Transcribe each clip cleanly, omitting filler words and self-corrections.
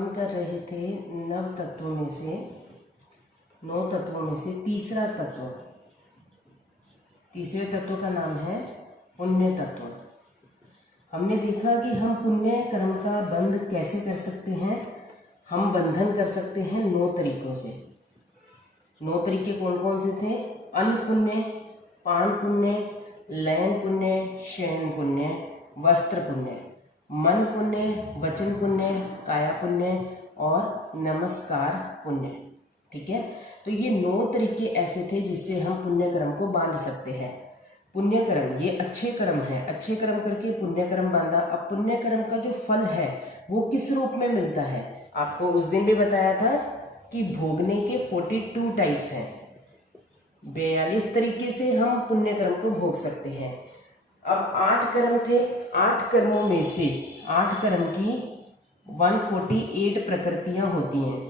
हम कर रहे थे नौ तत्वों में से तीसरा तत्व। तीसरे तत्व का नाम है पुण्य तत्व। हमने देखा कि हम पुण्य कर्म का बंध कैसे कर सकते हैं। हम बंधन कर सकते हैं 9 तरीकों से। 9 तरीके कौन कौन से थे? अन्न पुण्य, पान पुण्य, लयन पुण्य, शयन पुण्य, वस्त्र पुण्य, मन पुण्य, वचन पुण्य, काया पुण्य और नमस्कार पुण्य। ठीक है, तो ये 9 तरीके ऐसे थे जिससे हम पुण्य कर्म को बांध सकते हैं। पुण्य कर्म ये अच्छे कर्म है, अच्छे कर्म करके पुण्य कर्म बांधा। अब पुण्य कर्म का जो फल है वो किस रूप में मिलता है? आपको उस दिन भी बताया था कि भोगने के 42 टाइप्स हैं। 42 तरीके से हम पुण्य कर्म को भोग सकते हैं। अब 8 कर्म थे, 8 कर्मों में से 8 कर्म की 148 प्रकृतियां होती हैं।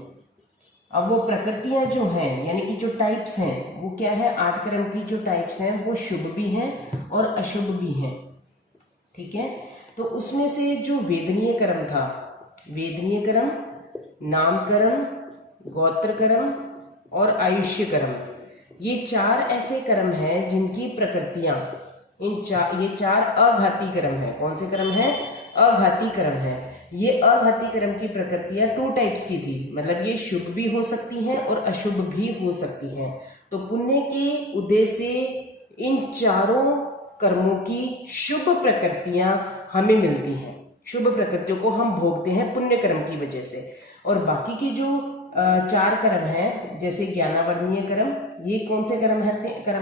अब वो प्रकृतियां जो हैं यानी कि जो टाइप्स हैं वो क्या है? 8 कर्म की जो टाइप्स हैं वो शुभ भी हैं और अशुभ भी हैं। ठीक है, तो उसमें से जो वेदनीय कर्म था, वेदनीय कर्म, नाम कर्म, गोत्र कर्म और आयुष्य कर्म, ये 4 ऐसे कर्म हैं जिनकी प्रकृतियां ये 4 अघाती कर्म है। कौन से कर्म है? अघाती कर्म है। ये अघाती कर्म की प्रकृतियां 2 टाइप्स की थी, मतलब ये शुभ भी हो सकती हैं और अशुभ भी हो सकती हैं। तो पुण्य के उदय से इन चारों कर्मों की शुभ प्रकृतियां हमें मिलती हैं। शुभ प्रकृतियों को हम भोगते हैं पुण्य कर्म की वजह से। और बाकी के जो 4 कर्म हैं, जैसे ज्ञानावर्णीय कर्म, ये कौन से कर्म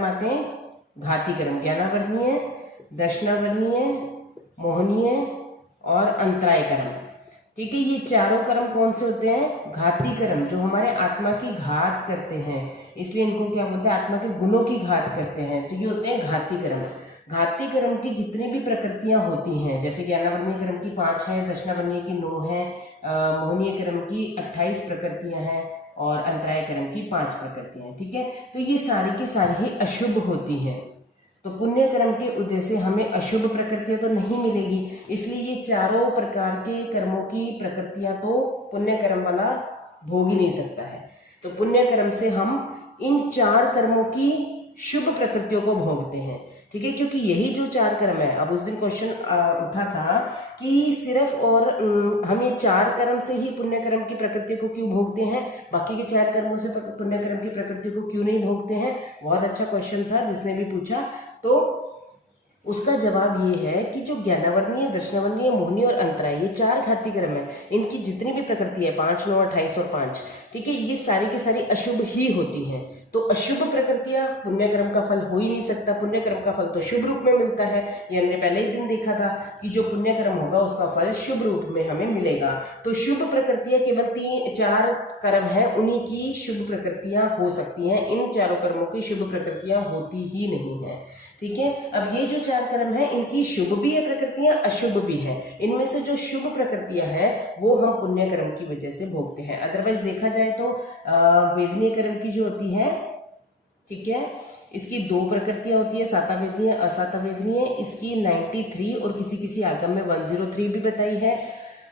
आते हैं? घाती कर्म। ज्ञानावर्णीय, दर्शनावर्णीय, मोहनीय और अंतराय कर्म। ठीक है, ये चारों कर्म कौन से होते हैं? घाती कर्म, जो हमारे आत्मा की घात करते हैं। इसलिए इनको क्या बोलते हैं? आत्मा के गुणों की घात करते हैं, तो ये होते हैं घाती कर्म। घाती कर्म की जितनी भी प्रकृतियां होती हैं, जैसे ज्ञानावर्णीय कर्म की 5 है, दर्शनावर्णीय की 9 है, मोहनीय कर्म की 28 प्रकृतियां हैं और अंतराय कर्म की 5 प्रकृतियां हैं। ठीक है, तो ये सारी की सारी ही अशुभ होती हैं। तो पुण्य कर्म के उदय से हमें अशुभ प्रकृतियां तो नहीं मिलेगी, इसलिए ये चारों प्रकार के कर्मों की प्रकृतियां तो पुण्य कर्म वाला भोग ही नहीं सकता है। तो पुण्य कर्म से हम इन 4 कर्मों की शुभ प्रकृतियों को भोगते हैं। ठीक है, क्योंकि यही जो 4 कर्म है, अब उस दिन क्वेश्चन उठा था कि सिर्फ और हम ये 4 कर्म से ही पुण्य कर्म की प्रकृति को क्यों भोगते हैं, बाकी के 4 कर्मों से पुण्य कर्म की प्रकृति को क्यों नहीं भोगते हैं? बहुत अच्छा क्वेश्चन था जिसने भी पूछा। तो उसका जवाब ये है कि जो ज्ञानावर्णीय, दर्शनावर्णीय, मोहनीय और अंतराय, ये 4 घाती कर्म है, इनकी जितनी भी प्रकृति है 5, 9, 28 और 5, ठीक है, ये सारी की सारी अशुभ ही होती हैं। तो अशुभ प्रकृतियां पुण्य कर्म का फल हो ही नहीं सकता। पुण्य कर्म का फल तो शुभ रूप में मिलता है। ये हमने पहले ही दिन देखा था कि जो पुण्य कर्म होगा उसका फल शुभ रूप में हमें मिलेगा। तो शुभ प्रकृतियां केवल 4 कर्म है, उन्हीं की शुभ प्रकृतियां हो सकती हैं। इन चारों कर्मों की शुभ प्रकृतियां होती ही नहीं है। ठीक है, अब ये जो 4 कर्म है इनकी शुभ भी है प्रकृतियां, अशुभ भी है। इनमें से जो शुभ प्रकृतियां हैं वो हम पुण्य कर्म की वजह से भोगते हैं। अदरवाइज देखा जाए तो वेदनीय कर्म की जो होती है, ठीक है, इसकी 2 प्रकृतियां होती है, सातावेदनीय, असातावेदनीय। इसकी 93 और किसी किसी आगम में 103 भी बताई है।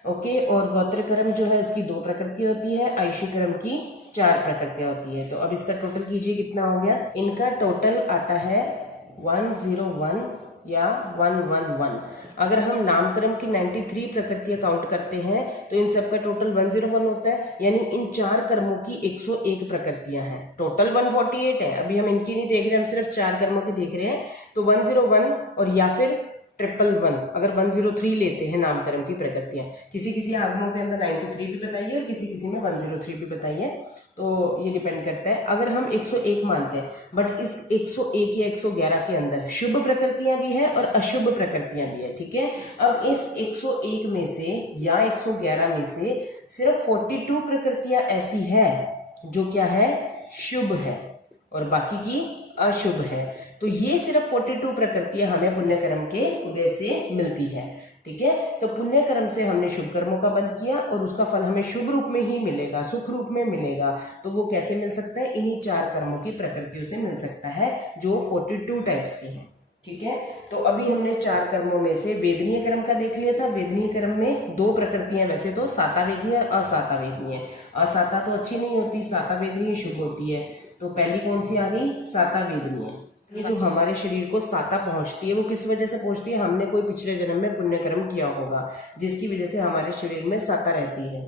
ओके, और गोत्र कर्म जो है उसकी 2 प्रकृतियां होती है, आयुष्य कर्म की 4 प्रकृतियां होती है। तो अब इसका टोटल कीजिए कितना हो गया। इनका टोटल आता है 101 या 111। अगर हम नामकर्म की 93 प्रकृतियां काउंट करते हैं तो इन सब का टोटल 101 होता है, यानी इन 4 कर्मों की 101 प्रकृतियां हैं। टोटल 148 है। अभी हम इनकी नहीं देख रहे, हम सिर्फ 4 कर्मों की देख रहे हैं। तो 101 और या फिर 111, अगर 103 लेते हैं नामकर्म की प्रकृतियां। किसी किसी आगमों के अंदर 93 भी बताई है और किसी किसी में 103 भी बताई है। तो ये डिपेंड करता है। अगर हम 101 मानते हैं, बट इस 101 या 111 के अंदर शुभ प्रकृतियां भी है और अशुभ प्रकृतियां भी है। ठीक है, अब इस 101 में से या 111 में से सिर्फ 42 प्रकृतियां ऐसी है जो क्या है? शुभ है, और बाकी की अशुभ है। तो ये सिर्फ 42 प्रकृतियां हमें पुण्य कर्म के उदय से मिलती है। ठीक है, तो पुण्य कर्म से हमने शुभ कर्मों का बंध किया और उसका फल हमें शुभ रूप में ही मिलेगा, सुख रूप में मिलेगा। तो वो कैसे मिल सकता है? इन्हीं 4 कर्मों की प्रकृतियों से मिल सकता है जो 42 टाइप्स की हैं। ठीक है। तो अभी हमने 4 कर्मों में से वेदनीय कर्म का देख लिया था। वेदनीय कर्म में 2 प्रकृतियां, वैसे तो साता वेदनीय और असाता वेदनीय। असाता तो अच्छी नहीं होती, साता वेदनीय शुभ होती है। तो पहली कौन सी आ गई? साता वेदनीय। ये जो हमारे शरीर को साता पहुंचती है वो किस वजह से पहुंचती है? हमने कोई पिछले जन्म में पुण्य कर्म किया होगा जिसकी वजह से हमारे शरीर में साता रहती है।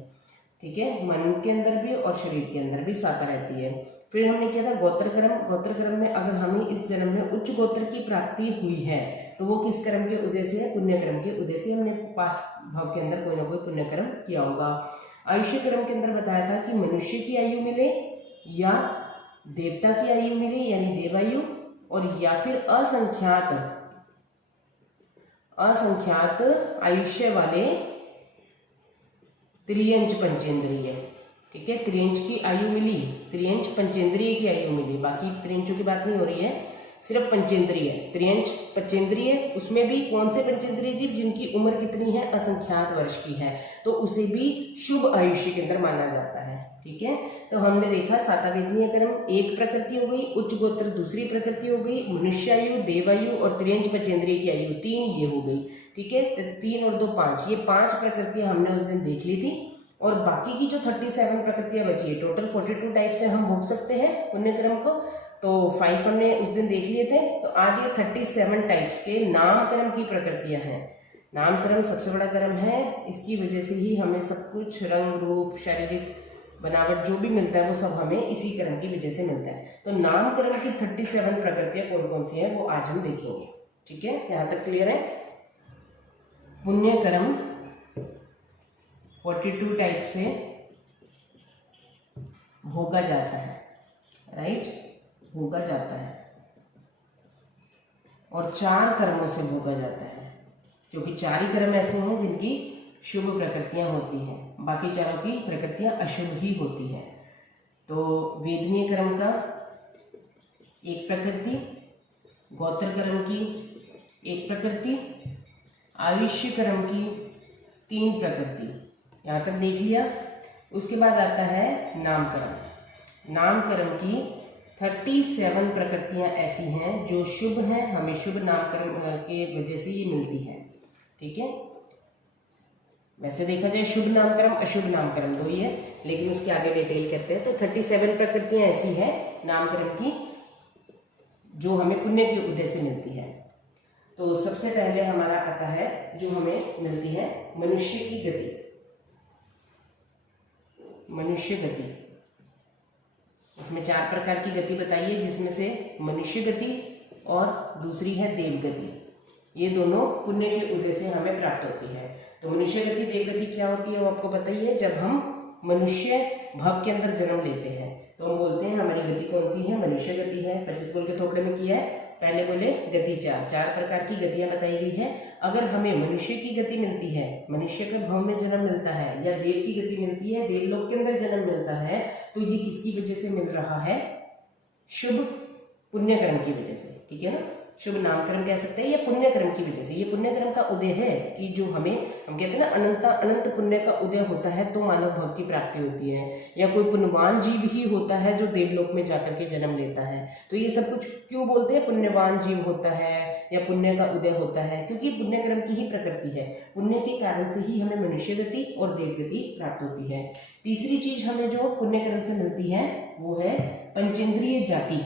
ठीक है, मन के अंदर भी और शरीर के अंदर भी साता रहती है। फिर हमने किया था गोत्र कर्म। गोत्र कर्म में अगर हमें इस जन्म में उच्च गोत्र की प्राप्ति हुई है तो वो किस कर्म के उदय से है? पुण्य कर्म के उदय से। हमने पास्ट भाव के अंदर कोई ना कोई पुण्य कर्म किया होगा। आयुष्य कर्म के अंदर बताया था कि मनुष्य की आयु मिले या देवता की आयु मिले यानी देवायु, और या फिर असंख्यात आयुष्य वाले त्रियंच पंचेंद्रिय। ठीक है, त्रियंच की आयु मिली, त्रियंच पंचेंद्रिय की आयु मिली। बाकी त्रियंचों की बात नहीं हो रही है, सिर्फ पंचेंद्रिय। त्रियंच पंचेंद्रिय, उसमें भी कौन से पंचेंद्रिय जीव? जिनकी उम्र कितनी है? असंख्यात वर्ष की है, तो उसे भी शुभ आयुष्य के अंदर माना जाता है। ठीक है, तो हमने देखा सातावेदनीय कर्म एक प्रकृति हो गई, उच्च गोत्र दूसरी प्रकृति हो गई, मनुष्यायु, देवायु और त्रियंच पंचेंद्रिय की आयु 3 ये हो गई। ठीक है, 3 और 2 5, ये 5 प्रकृतियां हमने उस दिन देख ली थी। और बाकी की जो 37 प्रकृतियां बची है, टोटल 42 टाइप से हम भोग सकते हैं पुण्य कर्म को। तो 5 हमने उस दिन देख लिए थे। तो आज ये 37 टाइप्स के नामकर्म की प्रकृतियां हैं। नामकर्म सबसे बड़ा कर्म है, इसकी वजह से ही हमें सब कुछ, रंग रूप शारीरिक बनावट जो भी मिलता है वो सब हमें इसी कर्म की वजह से मिलता है। तो नामकर्म की 37 प्रकृतियां कौन कौन सी है वो आज हम देखेंगे। ठीक है, यहाँ तक क्लियर है? पुण्य कर्म 42 टाइप से भोगा जाता है, राइट, भोगा जाता है। और 4 कर्मों से भोगा जाता है, क्योंकि 4 ही कर्म ऐसे हैं जिनकी शुभ प्रकृतियां होती हैं, बाकी चारों की प्रकृतियां अशुभ ही होती हैं। तो वेदनीय कर्म का एक प्रकृति, गोत्र कर्म की एक प्रकृति, आयुष्य कर्म की 3 प्रकृति, यहाँ तक देख लिया। उसके बाद आता है नामकर्म। नामकर्म की 37 प्रकृतियां ऐसी हैं जो शुभ हैं, हमें शुभ नामकर्म के वजह से ये मिलती है। ठीक है, वैसे देखा जाए शुभ नामकर्म अशुभ नामकर्म 2 ही है, लेकिन उसके आगे डिटेल करते हैं। तो 37 प्रकृतियां ऐसी हैं नामकर्म की जो हमें पुण्य के उदय से मिलती है। तो सबसे पहले हमारा आता है जो हमें मिलती है मनुष्य की गति। मनुष्य गति, इसमें 4 प्रकार की गति बताइए, जिसमें से मनुष्य गति और दूसरी है देव गति। ये दोनों पुण्य के उदय से हमें प्राप्त होती है। तो मनुष्य गति, देव गति क्या होती है वो आपको पता ही है। जब हम मनुष्य भव के अंदर जन्म लेते हैं तो हम बोलते हैं हमारी गति कौन सी है? मनुष्य गति है। 25 बोल के थोड़े में किया है, पहले बोले गति 4 प्रकार की गतियां बताई गई है। अगर हमें मनुष्य की गति मिलती है, मनुष्य के भव में जन्म मिलता है, या देव की गति मिलती है, देवलोक के अंदर जन्म मिलता है, तो ये किसकी वजह से मिल रहा है? शुभ पुण्य कर्म की वजह से। ठीक है ना, शुभ नामकर्म कह सकते हैं या पुण्य कर्म की वजह से। ये पुण्य कर्म का उदय है कि जो हम कहते हैं ना अनंत पुण्य का उदय होता है तो मानव भव की प्राप्ति होती है, या कोई पुण्यवान जीव ही होता है जो देवलोक में जाकर के जन्म लेता है। तो ये सब कुछ क्यों बोलते हैं? पुण्यवान जीव होता है या पुण्य का उदय होता है, क्योंकि पुण्य कर्म की ही प्रकृति है। पुण्य के कारण से ही हमें मनुष्य गति और देव गति प्राप्त होती है। तीसरी चीज हमें जो पुण्य कर्म से मिलती है वो है पंचेंद्रिय जाति।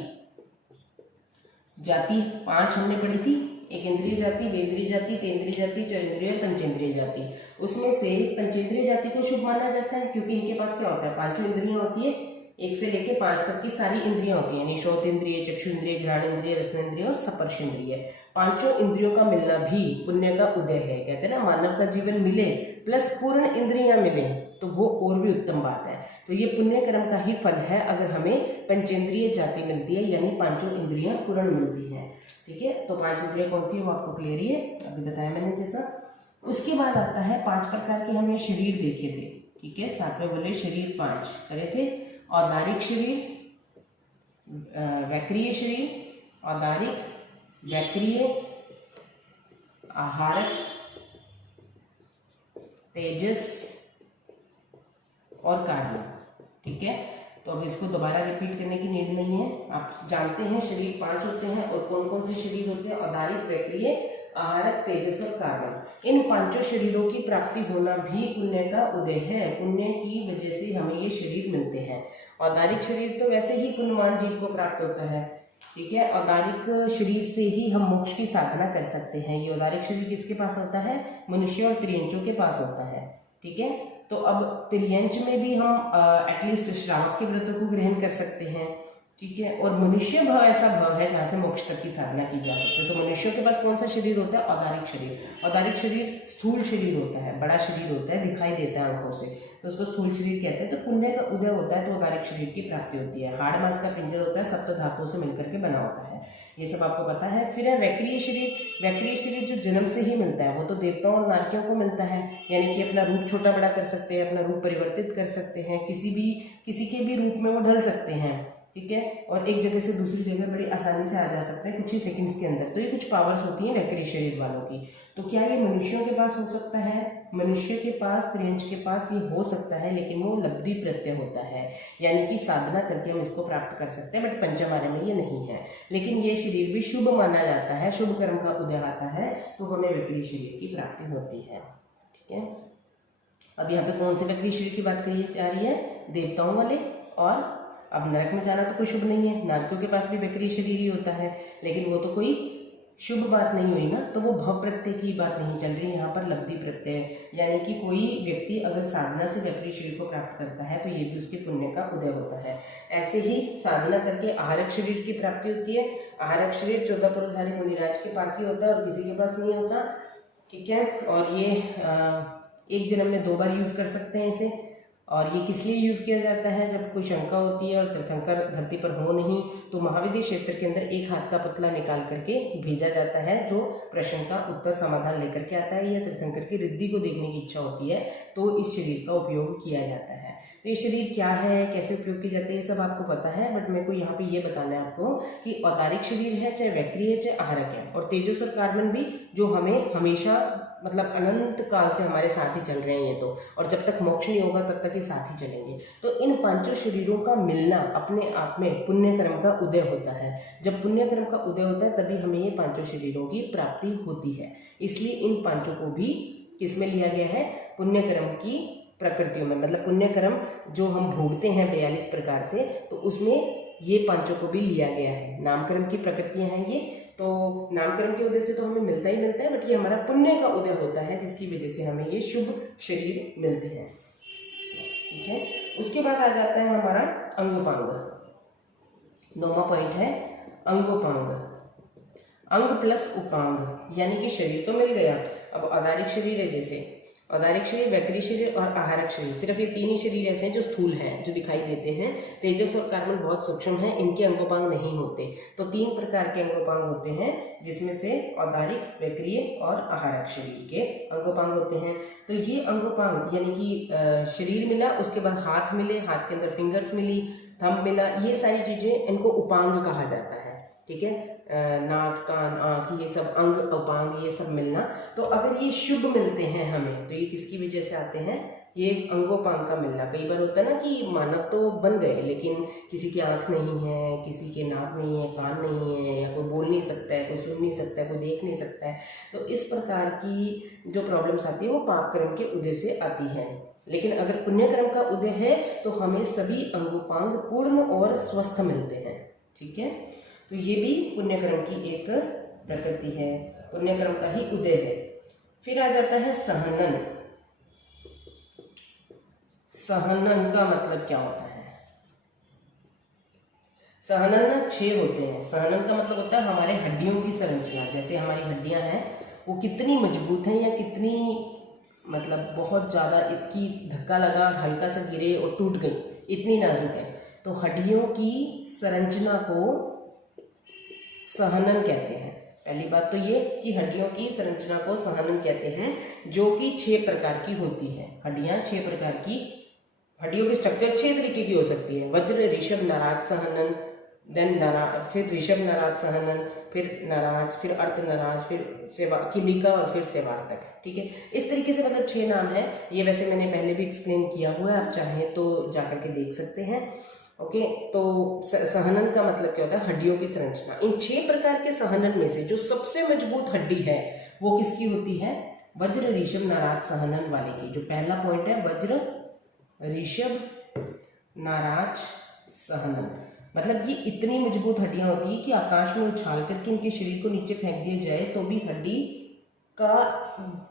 जाति 5 हमने पढ़ी थी, एक इंद्रिय जाति, वेंद्रिय जाति, तेंद्रिय जाति, चौंद्रिय, पंचेंद्रिय जाति। उसमें से पंचेंद्रिय जाति को शुभ माना जाता है, क्योंकि इनके पास क्या होता है? 5 इंद्रियां होती है, 1 से लेकर 5 तक की सारी इंद्रियां होती हैं, श्रोत इंद्रिय, चक्षु इंद्रिय, घ्राण इंद्रिय, रसनेन्द्रिय और स्पर्श इंद्रिय। 5 इंद्रियों का मिलना भी पुण्य का उदय है। कहते हैं ना, मानव का जीवन मिले प्लस पूर्ण इंद्रियां मिले तो वो और भी उत्तम बात है। तो ये पुण्य कर्म का ही फल है अगर हमें पंचेंद्रिय जाति मिलती है, यानी 5 इंद्रियां पूर्ण मिलती हैं। ठीक है, तो 5 इंद्रियां कौन सी है वो आपको क्लियर ही है, अभी बताया मैंने जैसा। उसके बाद आता है 5 प्रकार के हमने शरीर देखे थे। ठीक है, 7वें बोले शरीर 5 करे थे। औदारिक शरीर, वैक्रिय शरीर, औदारिक, वैक्रिय, आहारक, तेजस और कार्य। ठीक है, तो अब इसको दोबारा रिपीट करने की नीड नहीं है। आप जानते हैं शरीर 5 होते हैं, और कौन कौन से शरीर होते हैं? औदारिक, वैक्रिय, आहारक, तेजस और कार्बन। इन 5 शरीरों की प्राप्ति होना भी पुण्य का उदय है। पुण्य की वजह से हमें ये शरीर मिलते हैं। औदारिक शरीर तो वैसे ही पुण्यवान जीव को प्राप्त होता है, ठीक है। औदारिक शरीर से ही हम मोक्ष की साधना कर सकते हैं। ये औदारिक शरीर किसके पास होता है? मनुष्य और त्रियंचों के पास होता है, ठीक है। तो अब त्रियंच में भी हम एटलीस्ट श्रावक के व्रतों को ग्रहण कर सकते हैं, ठीक है। और मनुष्य भाव ऐसा भाव है जहाँ से मोक्ष तक की साधना की जा सकती है। तो मनुष्यों के पास कौन सा शरीर होता है? औदारिक शरीर। औदारिक शरीर स्थूल शरीर होता है, बड़ा शरीर होता है, दिखाई देता है आंखों से, तो उसको स्थूल शरीर कहते हैं। तो पुण्य का उदय होता है तो औदारिक शरीर की प्राप्ति होती है। हाड़ मांस का पिंजर होता है, सप्त धातुओं से मिलकर के बना होता है, ये सब आपको पता है। फिर है वैक्रिय शरीर। वैक्रिय शरीर जो जन्म से ही मिलता है, वो तो देवताओं और नारकियों को मिलता है, यानी कि अपना रूप छोटा बड़ा कर सकते हैं, अपना रूप परिवर्तित कर सकते हैं, किसी के भी रूप में वो ढल सकते हैं, ठीक है। और एक जगह से दूसरी जगह बड़ी आसानी से आ जा सकते हैं कुछ ही सेकंड्स के अंदर। तो ये कुछ पावर्स होती हैं वैक्रिय शरीर वालों की। तो क्या ये मनुष्यों के पास हो सकता है? मनुष्य के पास, त्रियंच के पास ये हो सकता है, लेकिन वो लब्धि प्रत्यय होता है, यानी कि साधना करके हम इसको प्राप्त कर सकते हैं। बट पंचमार्य में ये नहीं है। लेकिन ये शरीर भी शुभ माना जाता है, शुभ कर्म का उदय आता है, तो हमें वैक्रिय शरीर की प्राप्ति होती है, ठीक है। अब यहाँ पे कौन से वैक्रिय शरीर की बात करी जा रही है? देवताओं वाले। और अब नरक में जाना तो कोई शुभ नहीं है, नारकियों के पास भी वैक्रिय शरीर ही होता है, लेकिन वो तो कोई शुभ बात नहीं हुई ना। तो वो भव प्रत्यय की बात नहीं चल रही यहाँ पर, लब्धि प्रत्यय, यानी कि कोई व्यक्ति अगर साधना से वैक्रिय शरीर को प्राप्त करता है तो ये भी उसके पुण्य का उदय होता है। ऐसे ही साधना करके आहारक शरीर की प्राप्ति होती है। आहारक शरीर 14 पुरुषधारी मुनिराज के पास ही होता है और किसी के पास नहीं होता, ठीक है। और ये एक जन्म में 2 बार यूज कर सकते हैं इसे। और ये किस लिए यूज किया जाता है? जब कोई शंका होती है और तीर्थंकर धरती पर हो नहीं, तो महाविद्य क्षेत्र के अंदर एक हाथ का पतला निकाल करके भेजा जाता है, जो प्रश्न का उत्तर समाधान लेकर के आता है, या तीर्थंकर की रिद्धि को देखने की इच्छा होती है, तो इस शरीर का उपयोग किया जाता है। तो ये शरीर क्या है, कैसे उपयोग किए जाते हैं, ये सब आपको पता है। बट मेरे को यहाँ पे ये बताना है आपको कि औदारिक शरीर है, चाहे वैक्रिय है, चाहे आहारक है, और तेजस और कार्बन भी, जो हमें हमेशा मतलब अनंत काल से हमारे साथ ही चल रहे हैं ये तो, और जब तक मोक्ष नहीं होगा तब तक ये साथ ही चलेंगे। तो इन 5 शरीरों का मिलना अपने आप में पुण्य कर्म का उदय होता है। जब पुण्य कर्म का उदय होता है तभी हमें ये 5 शरीरों की प्राप्ति होती है। इसलिए इन 5 को भी किस में लिया गया है? पुण्य कर्म की प्रकृतियों में, मतलब पुण्य कर्म जो हम भोगते हैं 42 प्रकार से, तो उसमें ये 5 को भी लिया गया है। नामकर्म की प्रकृतियां हैं ये, तो नामकर्म के उदय से तो हमें मिलता ही मिलता है, बट ये हमारा पुण्य का उदय होता है, जिसकी वजह से हमें ये शुभ शरीर मिलते हैं, ठीक है। उसके बाद आ जाता है हमारा अंगोपांग। 9वां पॉइंट है अंगोपांग। अंग प्लस उपांग, यानी कि शरीर तो मिल गया। अब औदारिक शरीर है, जैसे औदारिक शरीर, वैक्रिय शरीर और आहारक शरीर, सिर्फ ये 3 ही शरीर ऐसे हैं जो स्थूल हैं, जो दिखाई देते हैं। तेजस और कार्बन बहुत सूक्ष्म हैं, इनके अंगोपांग नहीं होते। तो 3 प्रकार के अंगोपांग होते हैं, जिसमें से औदारिक, वैक्रिय और आहारक शरीर के अंगोपांग होते हैं। तो ये अंगोपांग यानी कि शरीर मिला, उसके बाद हाथ मिले, हाथ के अंदर फिंगर्स मिली, थंब मिला, ये सारी चीजें इनको उपांग कहा जाता है, ठीक है। नाक, कान, आँख, ये सब अंग, उपांग, ये सब मिलना। तो अगर ये शुभ मिलते हैं हमें, तो ये किसकी वजह से आते हैं? ये अंगोपांग का मिलना। कई बार होता है ना कि मानव तो बन गए, लेकिन किसी की आँख नहीं है, किसी के नाक नहीं है, कान नहीं है, या कोई बोल नहीं सकता है, कोई सुन नहीं सकता है, कोई देख नहीं सकता है। तो इस प्रकार की जो प्रॉब्लम्स आती है वो पाप कर्म के उदय से आती है। लेकिन अगर पुण्य कर्म का उदय है तो हमें सभी अंगोपांग पूर्ण और स्वस्थ मिलते हैं, ठीक है। तो ये भी पुण्य कर्म की एक प्रकृति है, पुण्य कर्म का ही उदय है। फिर आ जाता है सहनन। सहनन का मतलब क्या होता है? सहनन 6 होते हैं। सहनन का मतलब होता है हमारे हड्डियों की संरचना, जैसे हमारी हड्डियां हैं वो कितनी मजबूत हैं, या कितनी मतलब बहुत ज़्यादा, इतनी धक्का लगा, हल्का सा गिरे और टूट गई, इतनी नाजुक है। तो हड्डियों की संरचना को सहनन कहते हैं। पहली बात तो ये कि हड्डियों की संरचना को सहनन कहते हैं, जो कि 6 प्रकार की होती है। हड्डियां 6 प्रकार की, हड्डियों की स्ट्रक्चर 6 तरीके की हो सकती है। वज्र, ऋषभ, नराज, सहनन, देन नराज, फिर ऋषभ, नराज, सहनन, फिर नराज, फिर अर्ध नराज, फिर सेवा, किलिका और फिर सेवार्तक, ठीक है। इस तरीके से मतलब 6 नाम है। ये वैसे मैंने पहले भी एक्सप्लेन किया हुआ है, आप चाहें तो जाकर के देख सकते हैं। ओके, तो सहनन का मतलब क्या होता है? हड्डियों की संरचना। इन 6 प्रकार के सहनन में से जो सबसे मजबूत हड्डी है वो किसकी होती है? वज्र ऋषभ नाराज सहनन वाले की। जो पहला पॉइंट है वज्र ऋषभ नाराज सहनन, मतलब ये इतनी मजबूत हड्डियां होती है कि आकाश में उछाल करके इनके शरीर को नीचे फेंक दिया जाए तो भी हड्डी का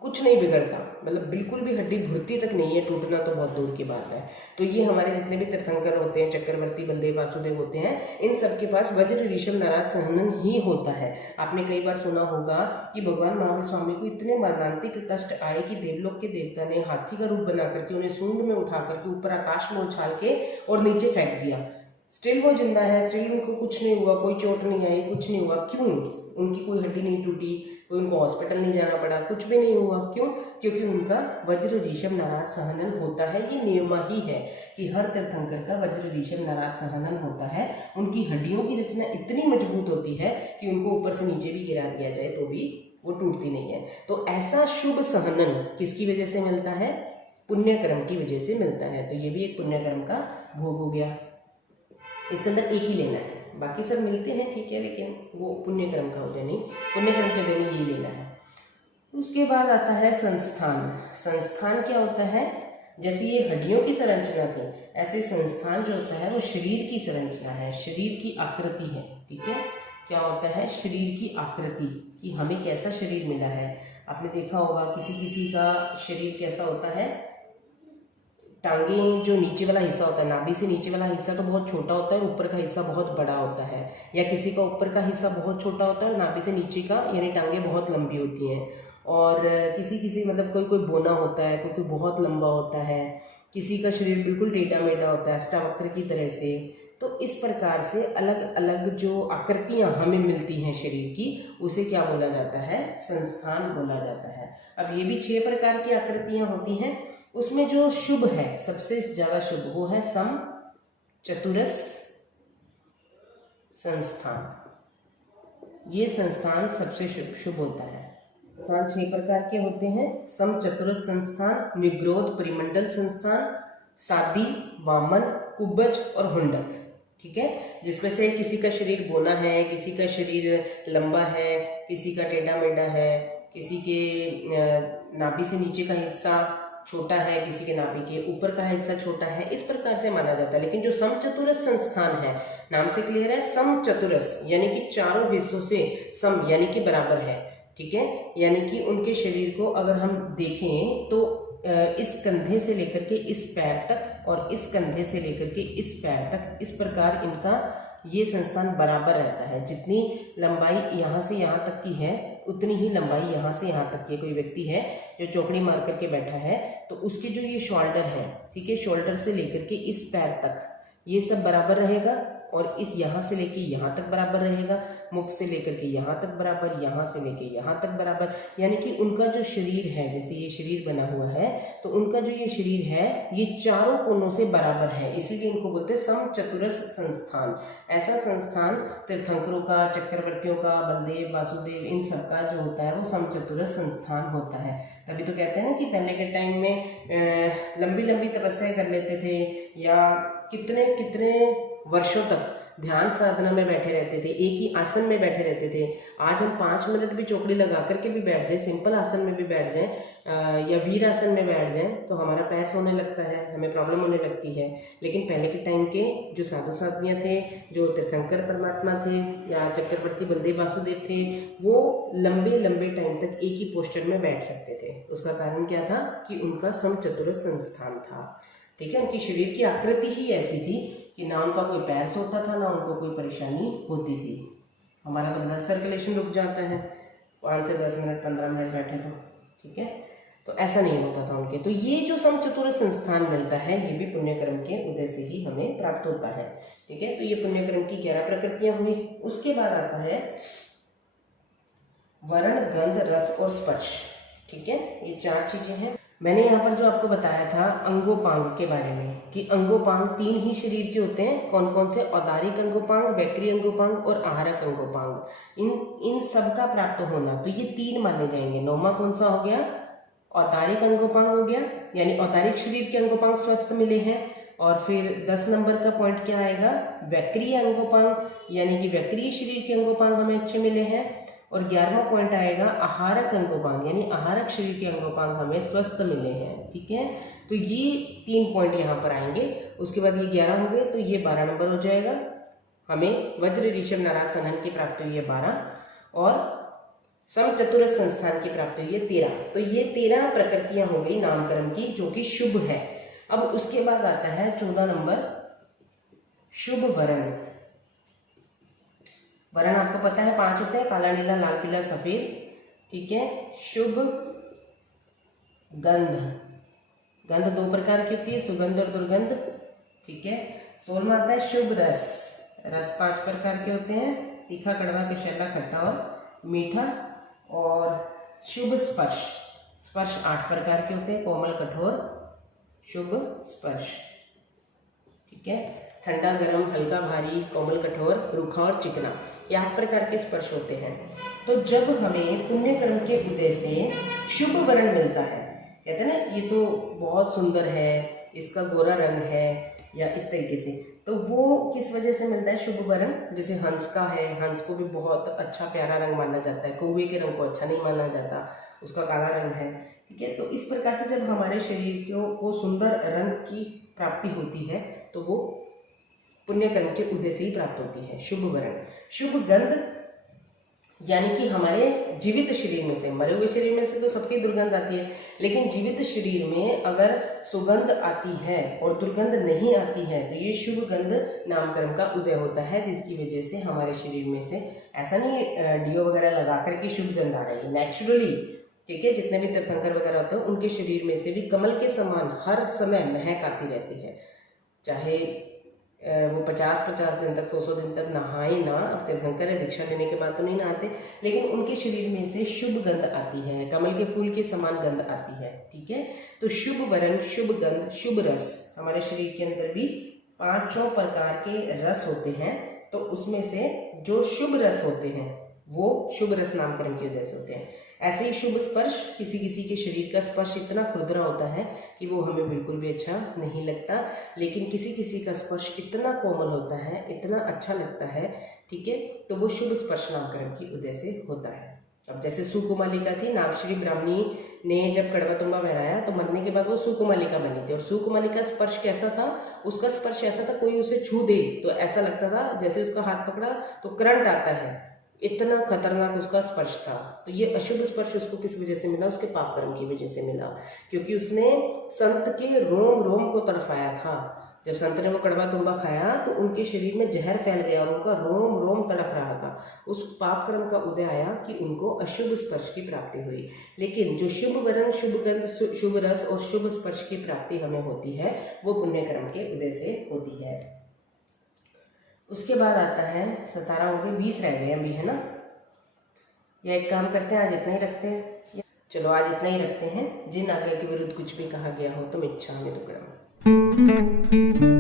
कुछ नहीं बिगड़ता, मतलब बिल्कुल भी हड्डी धुरती तक नहीं है, टूटना तो बहुत दूर की बात है। तो ये हमारे जितने भी तीर्थंकर होते हैं, चक्रवर्ती, बलदेव, वासुदेव होते हैं, इन सबके पास वज्र ऋषभ नाराज सहनन ही होता है। आपने कई बार सुना होगा कि भगवान महावीर स्वामी को इतने मर्मांतिक कष्ट आए कि देवलोक के देवता ने हाथी का रूप बना करके उन्हें सूंड में उठा करके ऊपर आकाश में उछाल के और नीचे फेंक दिया। स्टिल वो जिंदा है, स्टिल उनको कुछ नहीं हुआ, कोई चोट नहीं आई, कुछ नहीं हुआ। क्यों? उनकी कोई हड्डी नहीं टूटी, कोई उनको हॉस्पिटल नहीं जाना पड़ा, कुछ भी नहीं हुआ। क्यों? क्योंकि उनका वज्र ऋषभ नाराज सहनन होता है। ये नियम ही है कि हर तीर्थंकर का वज्र ऋषभ नाराज सहनन होता है। उनकी हड्डियों की रचना इतनी मजबूत होती है कि उनको ऊपर से नीचे भी गिरा दिया जाए तो भी वो टूटती नहीं है। तो ऐसा शुभ सहनन किसकी वजह से मिलता है? पुण्य कर्म की वजह से मिलता है। तो ये भी एक पुण्य कर्म का भोग हो गया। इसके अंदर एक ही लेना है, बाकी सब मिलते हैं ठीक है, लेकिन वो पुण्य कर्म का हो जाए, नहीं पुण्य कर्म के देने ये लेना है। उसके बाद आता है संस्थान। संस्थान क्या होता है? जैसे ये हड्डियों की संरचना थी, ऐसे संस्थान जो होता है वो शरीर की संरचना है, शरीर की आकृति है। ठीक है, क्या होता है? शरीर की आकृति, कि हमें कैसा शरीर मिला है। आपने देखा होगा किसी किसी का शरीर कैसा होता है, टांगे जो नीचे वाला हिस्सा होता है, नाभि से नीचे वाला हिस्सा तो बहुत छोटा होता है और ऊपर का हिस्सा बहुत बड़ा होता है, या किसी का ऊपर का हिस्सा बहुत छोटा होता है और नाभि से नीचे का यानी टांगे बहुत लंबी होती हैं। और किसी किसी मतलब कोई कोई बोना होता है, कोई कोई बहुत लंबा होता है, किसी का शरीर बिल्कुल टेढ़ा मेढ़ा होता है अष्टावक्र की तरह से। तो इस प्रकार से अलग अलग जो आकृतियां हमें मिलती हैं शरीर की, उसे क्या बोला जाता है? संस्थान बोला जाता है। अब ये भी 6 प्रकार की आकृतियां होती हैं। उसमें जो शुभ है, सबसे ज्यादा शुभ, वो है सम चतुरस संस्थान। ये संस्थान सबसे शुभ होता है। संस्थान 6 प्रकार के होते हैं। सम चतुरस संस्थान, निग्रोध परिमंडल संस्थान, सादी, वामन, कुब्बज और हुंडक। ठीक है, जिसमें से किसी का शरीर बोना है, किसी का शरीर लंबा है, किसी का टेढ़ा मेढ़ा है, किसी के नाभि से नीचे का हिस्सा छोटा है, किसी के नाभि के ऊपर का हिस्सा छोटा है, इस प्रकार से माना जाता है। लेकिन जो समचतुरस संस्थान है, नाम से क्लियर है, समचतुरस यानी कि चारों हिस्सों से सम यानी कि बराबर है। ठीक है, यानी कि उनके शरीर को अगर हम देखें तो इस कंधे से लेकर के इस पैर तक और इस कंधे से लेकर के इस पैर तक, इस प्रकार इनका ये संस्थान बराबर रहता है। जितनी लंबाई यहाँ से यहाँ तक की है उतनी ही लंबाई यहाँ से यहाँ तक की। कोई व्यक्ति है जो चौकड़ी मार करके बैठा है तो उसके जो ये शोल्डर है, ठीक है, शोल्डर से लेकर के इस पैर तक ये सब बराबर रहेगा और इस यहाँ से लेके यहाँ तक बराबर रहेगा, मुख से लेकर के यहाँ तक बराबर, यहाँ से लेके यहाँ तक बराबर। यानी कि उनका जो शरीर है, जैसे ये शरीर बना हुआ है तो उनका जो ये शरीर है ये चारों कोनों से बराबर है, इसीलिए इनको बोलते हैं समचतुरस संस्थान। ऐसा संस्थान तीर्थंकरों का, चक्रवर्तियों का, बलदेव, वासुदेव, इन सबका जो होता है वो समचतुरस संस्थान होता है। तभी तो कहते हैं ना कि पहले के टाइम में लंबी लंबी तपस्या कर लेते थे या कितने कितने वर्षों तक ध्यान साधना में बैठे रहते थे, एक ही आसन में बैठे रहते थे। आज हम 5 मिनट भी चौकड़ी लगा करके भी बैठ जाए, सिंपल आसन में भी बैठ जाए या वीर आसन में बैठ जाए तो हमारा पैर सोने लगता है, हमें प्रॉब्लम होने लगती है। लेकिन पहले के टाइम के जो साधु साधियाँ थे, जो तीर्थंकर परमात्मा थे या चक्रवर्ती बलदेव वासुदेव थे, वो लंबे लंबे टाइम तक एक ही पोस्चर में बैठ सकते थे। उसका कारण क्या था कि उनका समचतुरस संस्थान था। ठीक है, उनकी शरीर की आकृति ही ऐसी थी कि ना उनका कोई पैर सोता था, ना उनको कोई परेशानी होती थी। हमारा तो ब्लड सर्कुलेशन रुक जाता है 5 से 10 मिनट 15 मिनट बैठे तो, ठीक है, तो ऐसा नहीं होता था उनके। तो ये जो समचतुरस संस्थान मिलता है ये भी पुण्यकर्म के उदय से ही हमें प्राप्त होता है। ठीक है, तो ये पुण्यकर्म की 11 प्रकृतियां हुई। उसके बाद आता है वर्ण, गंध, रस और स्पर्श। ठीक है, ये 4 चीजें हैं। मैंने यहाँ पर जो आपको बताया था अंगोपांग के बारे में कि अंगोपांग 3 ही शरीर के होते हैं। कौन कौन से? औदारिक अंगोपांग, वैक्री अंगोपांग और आहारक अंगोपांग। इन सब का प्राप्त होना, तो ये 3 माने जाएंगे। 9वां कौन सा हो गया? औदारिक अंगोपांग हो गया, यानी औदारिक शरीर के अंगोपांग स्वस्थ मिले हैं। और फिर 10 नंबर का पॉइंट क्या आएगा, वैक्रीय अंगोपांग, यानी कि वैक्रीय शरीर के अंगोपांग हमें अच्छे मिले हैं। और 11वां पॉइंट आएगा आहारक अंगोपांग, यानी आहारक शरीर के अंगोपांग हमें स्वस्थ मिले हैं। ठीक है, तो ये 3 पॉइंट यहाँ पर आएंगे। उसके बाद ये 11 हो गए, तो ये 12 नंबर हो जाएगा। हमें वज्र ऋषभ नाराज सनन की प्राप्ति हुई है 12 और समचतुरस्र संस्थान की प्राप्ति हुई है 13। तो ये 13 प्रकृतियां हो गई नामकरण की, जो कि शुभ है। अब उसके बाद आता है 14 नंबर, शुभ वर्ण। वर्ण आपको पता है 5 होते हैं, काला, नीला, लाल, पीला, सफेद। ठीक है, शुभ गंध, गंध 2 प्रकार की होती है, सुगंध और दुर्गंध। ठीक है, 16वां आता है शुभ रस, रस 5 प्रकार के होते हैं, तीखा, कड़वा, कुशैला, खट्टा और मीठा। और शुभ स्पर्श, स्पर्श 8 प्रकार के होते हैं, कोमल, कठोर, शुभ स्पर्श। ठीक है, ठंडा, गर्म, हल्का, भारी, कोमल, कठोर, रूखा और चिकना, ये 8 प्रकार के स्पर्श होते हैं। तो जब हमें पुण्य कर्म के उदय से शुभ वर्ण मिलता है, कहते हैं ना ये तो बहुत सुंदर है, इसका गोरा रंग है, या इस तरीके से, तो वो किस वजह से मिलता है शुभ वर्ण। जैसे हंस का है, हंस को भी बहुत अच्छा प्यारा रंग माना जाता है, कौवे के रंग को अच्छा नहीं माना जाता, उसका काला रंग है। ठीक है, तो इस प्रकार से जब हमारे शरीर को सुंदर रंग की प्राप्ति होती है, तो वो पुण्य कर्म के उदय से ही प्राप्त होती है। शुभ वर्ण, शुभ गंध, यानी कि हमारे जीवित शरीर में से, मरे हुए शरीर में से तो सबकी दुर्गंध आती है, लेकिन जीवित शरीर में अगर सुगंध आती है और दुर्गंध नहीं आती है, तो ये शुभ गंध नामकरण का उदय होता है, जिसकी वजह से हमारे शरीर में से, ऐसा नहीं डीओ वगैरह लगा करके शुभ गंध आ रही है, नेचुरली। ठीक है, जितने भी तीर्थंकर वगैरह होते हैं उनके शरीर में से भी कमल के समान हर समय महक आती रहती है, चाहे वो 50-50 दिन तक, 100-100 दिन तक नहाए ना। अब तीर्थंकर है, दीक्षा लेने के बाद तो नहीं नहाते, लेकिन उनके शरीर में से शुभ गंध आती है, कमल के फूल के समान गंध आती है। ठीक है, तो शुभ वर्ण, शुभ गंध, शुभ रस, हमारे शरीर के अंदर भी 5 प्रकार के रस होते हैं, तो उसमें से जो शुभ रस होते हैं वो शुभ रस नामकरण की वजह से होते हैं। ऐसे ही शुभ स्पर्श, किसी किसी के शरीर का स्पर्श इतना खुरदरा होता है कि वो हमें बिल्कुल भी अच्छा नहीं लगता, लेकिन किसी किसी का स्पर्श इतना कोमल होता है, इतना अच्छा लगता है। ठीक है, तो वो शुभ स्पर्श नामकरण की वजह से होता है। अब जैसे सुकुमालिका थी, नागश्री ब्राह्मणी ने जब कड़वा तुम्बा बहराया तो मरने के बाद वो सुकुमालिका बनी थी, और सुकुमालिका स्पर्श कैसा था, उसका स्पर्श ऐसा था, कोई उसे छू दे तो ऐसा लगता था जैसे उसका हाथ पकड़ा तो करंट आता है, इतना खतरनाक उसका स्पर्श था। तो ये अशुभ स्पर्श उसको किस वजह से मिला, उसके पाप कर्म की वजह से मिला, क्योंकि उसने संत के रोम रोम को तड़फाया था। जब संत ने वो कड़वा तुम्बा खाया तो उनके शरीर में जहर फैल गया और उनका रोम रोम तड़फ रहा था। उस पाप कर्म का उदय आया कि उनको अशुभ स्पर्श की प्राप्ति हुई। लेकिन जो शुभ वर्ण, शुभ गंध, शुभ रस और शुभ स्पर्श की प्राप्ति हमें होती है, वो पुण्य कर्म के उदय से होती है। उसके बाद आता है 17 हो गए, 20 रह गए अभी, है ना। या एक काम करते हैं, आज इतना ही रखते हैं। चलो आज इतना ही रखते हैं। जिन आज्ञा के विरुद्ध कुछ भी कहा गया हो तो इच्छामि दुक्कडम।